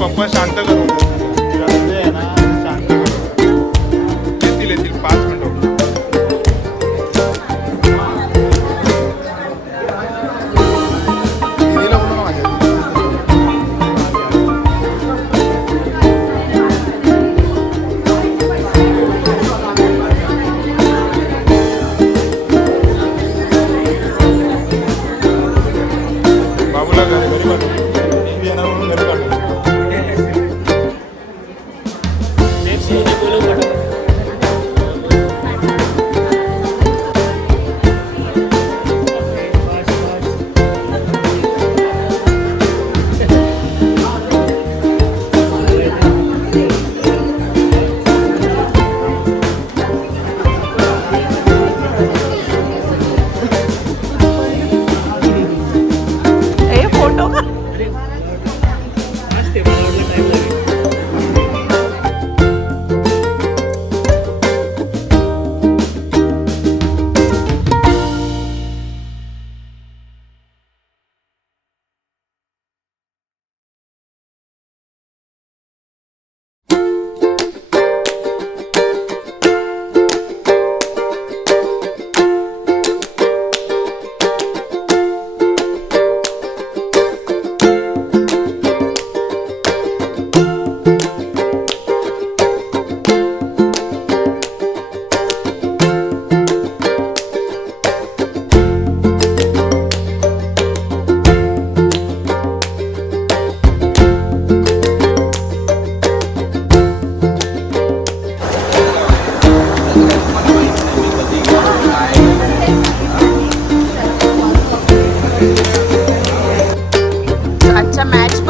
Pump शांत करू शांत करू येतील 5 मिनिटं. बाबूला घरी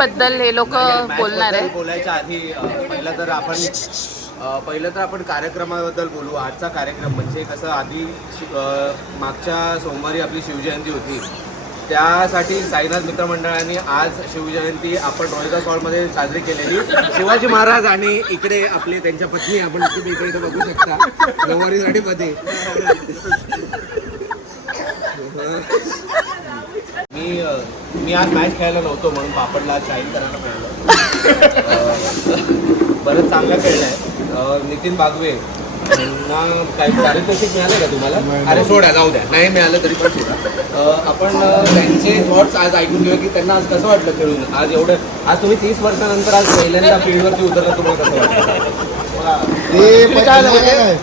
बद्दल हे लोक बोलणार आहे. बोलायच्या आधी पहिलं तर आपण कार्यक्रमाबद्दल बोलू. आजचा कार्यक्रम म्हणजे कसं, आधी मागच्या सोमवारी आपली शिवजयंती होती, त्यासाठी साईनाथ मित्रमंडळाने आज शिवजयंती आपण रोहिदास हॉलमध्ये साजरी केलेली. शिवाजी महाराज आणि इकडे आपले त्यांच्या पत्नी आपण तुम्ही इकडे बघू शकता नऊवारी साडीमध्ये. मी आज मॅच खेळायला नव्हतो म्हणून पापडला शाईन करायला मिळालं. बरंच चांगलं खेळलं आहे. नितीन बागवे यांना काही पारितोषिक मिळालं का तुम्हाला? अरे सोडा, जाऊ द्या, नाही मिळालं तरी पण सोडा. आपण त्यांचे थॉट्स आज ऐकून घेऊया की त्यांना आज कसं वाटलं खेळून. आज तुम्ही 30 वर्षानंतर आज पहिल्यांदा फील्डवरती उतरलं, तुम्हाला कसं वाटतं?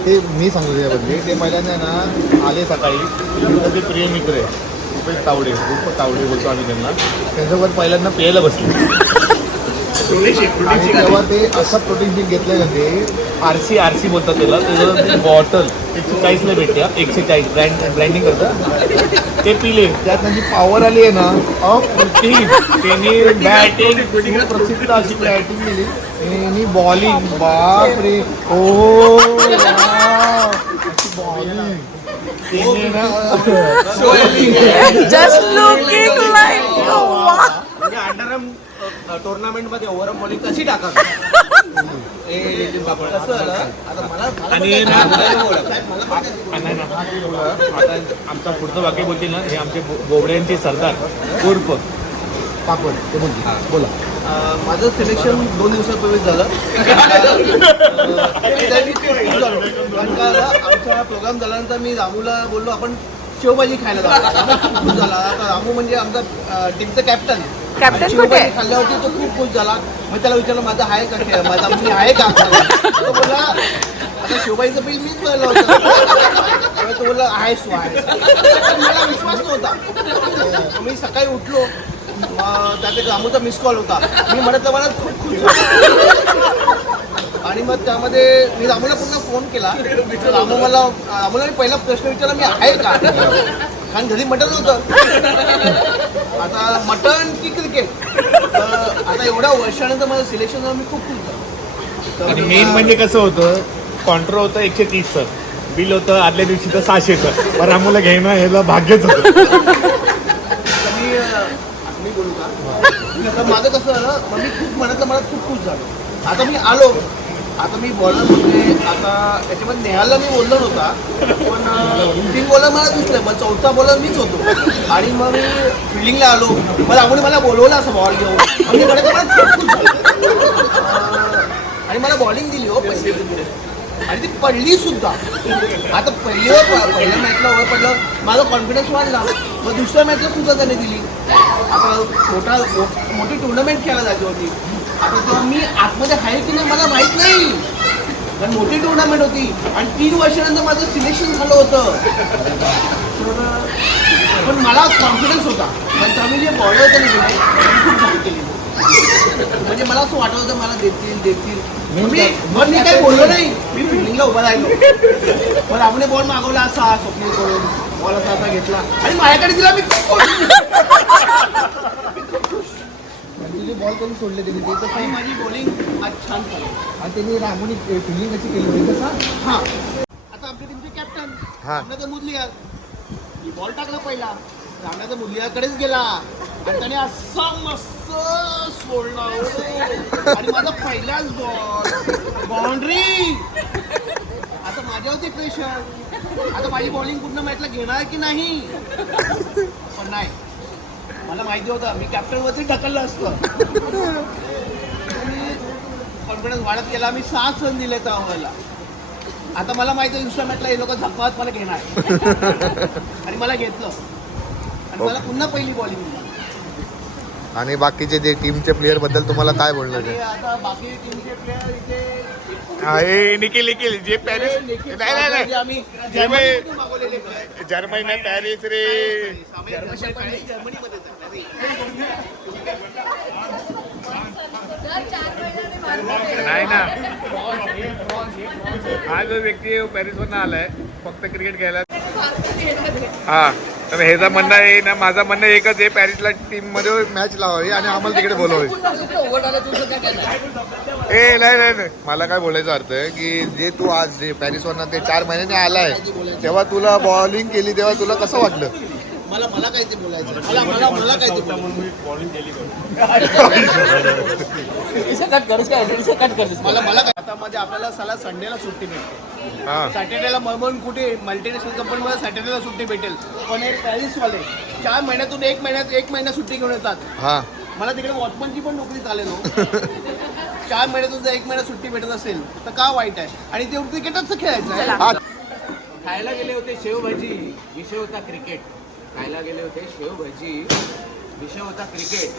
ते मी सांगतो त्याबद्दल. ते पहिल्यांदा ना आले सकाळी, ते प्रिय मित्र आहे तावडे, खूप तावडे बोलतो आम्ही त्यांना. त्यांच्यावर पहिल्यांदा प्यायला बसले आणि तेव्हा ते असं प्रोटीन शेक घेतलं ना, ते आरसी बोलतात त्याला. त्याचं बॉटल 140ला भेटते, 140 ब्रँडिंग करतं. ते पिले, त्यात त्यांची पॉवर आली आहे ना अप्रतिम. त्यांनी बॅटिंग, प्रसिद्ध अशी बॅटिंग केली, त्यांनी बॉलिंग, बापरे, ओ bowling. Just looking like underarm tournament मध्ये ओव्हरऑल बॉलिंग कशी टाका. आणि आमचा पुढचं वाक्य बोलतील ना, हे आमचे बोबड्यांचे सरदार उर्फ पापड ते बोलतील. बोला. माझं सिलेक्शन 2 दिवसापूर्वीच झालं. कारण का आमचा प्रोग्राम झाल्यानंतर मी रामूला बोललो आपण शेवभाजी खायला जाऊ. खूप झाला. आता रामू म्हणजे आमचा टीमचा कॅप्टन. कॅप्टन शेवभाजी कुठे? खाल्ल्यावरती तो खूप खुश झाला. मग त्याला विचारलं माझं आहे का, माझा मुली आहे का? तो बोला आता शेवभाजीचं बिल मीच भरलं होतं. तो बोलला आहेस तू आहेस. मला विश्वास नव्हता. मी सकाळी उठलो, त्यात एक रामूचा मिस कॉल होता. मी म्हटलं मला खूप खुश झालं. आणि मग त्यामध्ये मी रामूला पुन्हा फोन केला. रामूला मी पहिला प्रश्न विचारला मी आहे का, कारण घरी मटण होतं. आता मटण की क्रिकेट. आता एवढ्या वर्षानंतर माझं सिलेक्शन झालं, मी खूप खुश झालो. आणि मेन म्हणजे कसं होतं, कॉन्ट्रो होतं 130चं, बिल होतं आदल्या दिवशीचं 600चं. पण रामूला घेणं ह्याला भाग्यच होतं. मी बोलू का? आता माझं कसं झालं, मग मी खूप मला खूप खुश झालो. आता मी आलो, आता मी बॉलर म्हणजे आता त्याच्यामध्ये नेहाला मी बोललो नव्हता, पण 3 बॉलर मला दिसलं. मग 4था बॉलर मीच होतो. आणि मग मी फिल्डिंगला आलो. मग रामूने मला बोलवलं असं बॉल घेऊन. आणि मला खूप खुश झालं. आणि मला बॉलिंग दिली हो पहिली, आणि ती पडली सुद्धा. आता पहिल्या मॅचला ओव्हर पडलं, माझा कॉन्फिडन्स वाढला. मग दुसऱ्या मॅचला सुद्धा त्याने दिली. आता मोठी टुर्नामेंट खेळायला जायची होती. आता तेव्हा मी आतमध्ये आहे की नाही मला माहीत नाही, पण मोठी टुर्नामेंट होती. आणि 3 वर्षानंतर माझं सिलेक्शन झालं होतं. पण मला कॉन्फिडन्स होता. पण आम्ही जे बॉलर होतं ना, खूप भारी केली. म्हणजे मला असं वाटत होतं मला देतील. मी काही बोललो नाही. मी फिल्डिंगला उभा राहिलो. पण आपण बॉल मागवला असा स्वप्नील करून बॉल असा घेतला आणि माझ्याकडे दिला. मी तुझे बॉल करून सोडले त्यांनी ते तर. आणि माझी बॉलिंग आज छान झाली. आणि त्यांनी रामूने फिल्डिंग कशी केली होती तसं. हां, आता आमच्या टीमचे कॅप्टन रामनाथ मुदलियार, मी बॉल टाकला पहिला. रामनाथ मुदलियारकडेच गेला आणि त्याने असा मस्त सोडला. आणि माझा पहिलाच बॉल बाउंड्री. आता माझ्यावरती प्रेशर. आता माझी बॉलिंग पूर्ण मॅचला घेणार की नाही, पण नाही. मला माहिती होतं मी कॅप्टनवरती ढकललं असतं. कॉन्फिडन्स वाढत गेला. मी 6 रन दिले त्या ओव्हरला. आता मला माहिती आहे दुसऱ्या मॅचला हे लोक झकमात मला घेणार. आणि मला घेतलं आणि मला पुन्हा पहिली बॉलिंग दिली. आणि बाकीचे जे टीमचे प्लेअर बद्दल तुम्हाला काय बोलणार आणि आता बाकी टीमचे प्लेयर इथे निखिल जे पॅरिस नाही आम्ही मागवलेले player. जर्मनी नाही पॅरिस रे. जर्मनीमध्ये नाही ना, हा जो व्यक्ती पॅरिसवरून आलाय फक्त क्रिकेट खेळायला. हा, तर ह्याचं म्हणणं आहे ना, माझं म्हणणं एकच आहे, पॅरिसला टीम मध्ये मॅच लावावी आणि आम्हाला तिकडे बोलावी. नाही, मला काय बोलायचं अर्थ आहे की जे तू आज जे पॅरिसवरनं ते 4 महिन्याने आलाय, तेव्हा तुला बॉलिंग केली तेव्हा तुला कसं वाटलं? मला काय ते बोलायचं. मला काय ते मला काय आता मध्ये आपल्याला साला संडेला सुट्टी भेटते. सॅटर्डेला म्हणून कुठे मल्टीनॅशनल कंपनीमध्ये सॅटर्डेला सुट्टी भेटेल. पण हे पॅरिसवाले 4 महिन्यातून 1 महिना सुट्टी घेऊन येतात. मला तिकडे वॉचमनची पण नोकरी चालेल हो. 4 महिन्यातून जर 1 महिना सुट्टी भेटत असेल तर का वाईट आहे. आणि ते क्रिकेटच खेळायचं आहे. खायला गेले होते शेवभाजी, विषय होता क्रिकेट. खायला गेले होते शेवभाजी, विषय होता क्रिकेट.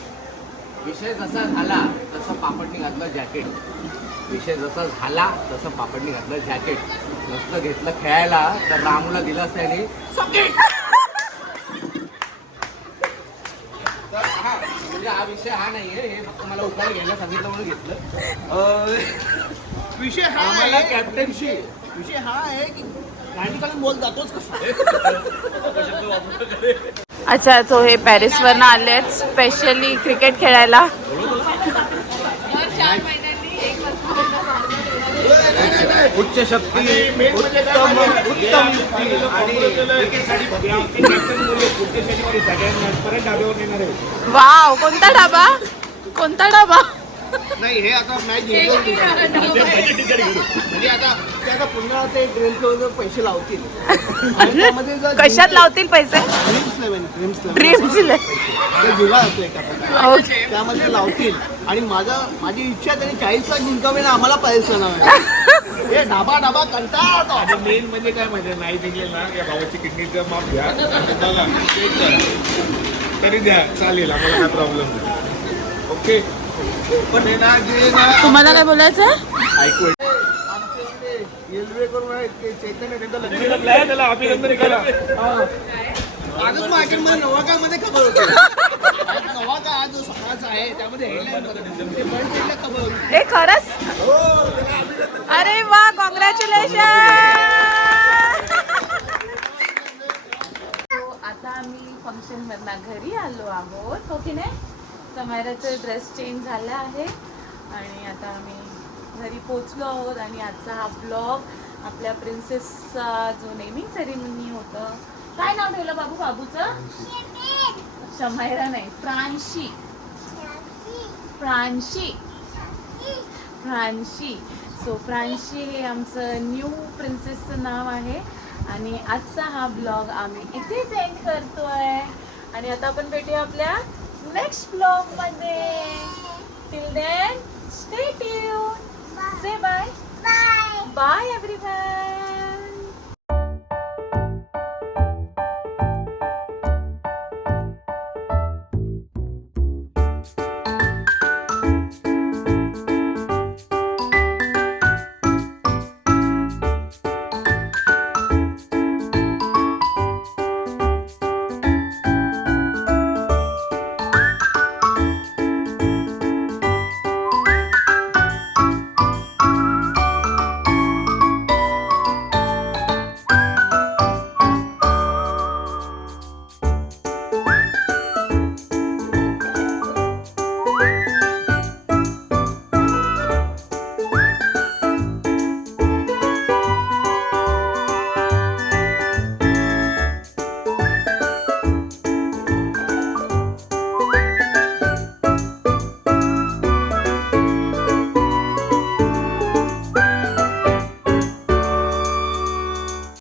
विषय जसा झाला तसं पापडनी घातलं जॅकेट. विषय जसा झाला तसं पापडनी घातलं जॅकेट. नसतं घेतलं खेळायला तर रामूला दिलं असं त्याने सॉकेट. म्हणजे हा विषय हा नाहीये, हे फक्त मला उपाय घ्यायला सांगितलं म्हणून घेतलं. विषय हा आम्हाला कॅप्टनशी विषय हा आहे की गाडी बोल जातोच कसं. अच्छा, तो हे पॅरिसवरनं आले आहेत स्पेशली क्रिकेट खेळायला. उच्च शक्ती, उत्तम युक्ती आणि वाव, कोणता डबा? नाही हे आता मॅच म्हणजे आता ते आता पुन्हा ते ड्रीम इलेव्हन पैसे लावतील आणि त्यामध्ये जर कशात लावतील पैसे? ड्रीम्स ड्रीम्स जुगार असतो एका प्रकारे. त्यामध्ये लावतील आणि माझी इच्छा त्यांनी 40 लाख जिंकावे ना आम्हाला पैसे नाही हे ढाबा कंटाळतो. आणि मेन म्हणजे काय माहिती नाही जिंकले ना या भावाची किडनीचं माप घ्या आणि बघा check करा. तरी द्या चालेल आम्हाला काय प्रॉब्लेम नाही. ओके पण हे ना जे ना तुम्हाला काय बोलायचं? ऐकू आमच्या इकडे रेल्वे करून आहेत ते चैतन्य त्यांचं लग्न जमलं आहे त्याला अभिनंदन करा. आजच मार्केटमध्ये नवाकामध्ये खबर होती नवाका आज जो सकाळचा आहे त्यामध्ये हेडलाईन खबर होती. हे खरंच? अरे वा, कॉंग्रॅच्युलेशन. आता आम्ही फंक्शन मधनं घरी आलो आहोत, हो की नाही? समायराचा ड्रेस चेंज झाला आहे आणि आता आम्ही घरी पोचलो आहोत. आणि आजचा हा ब्लॉग आपल्या प्रिन्सेसचा जो नेमिंग सेरेमनी होतं, काय नाव ठेवलं बाबू बाबूचं? शमायरा नाही, प्रांशी. सो प्रांशी हे आमचं न्यू प्रिन्सेसचं नाव आहे. आणि आजचा हा ब्लॉग आम्ही इथेच एंड करतोय आणि आता आपण भेटूया आपल्या नेक्स्ट ब्लॉग मध्ये. Till then stay tune. Say bye. Bye everyone.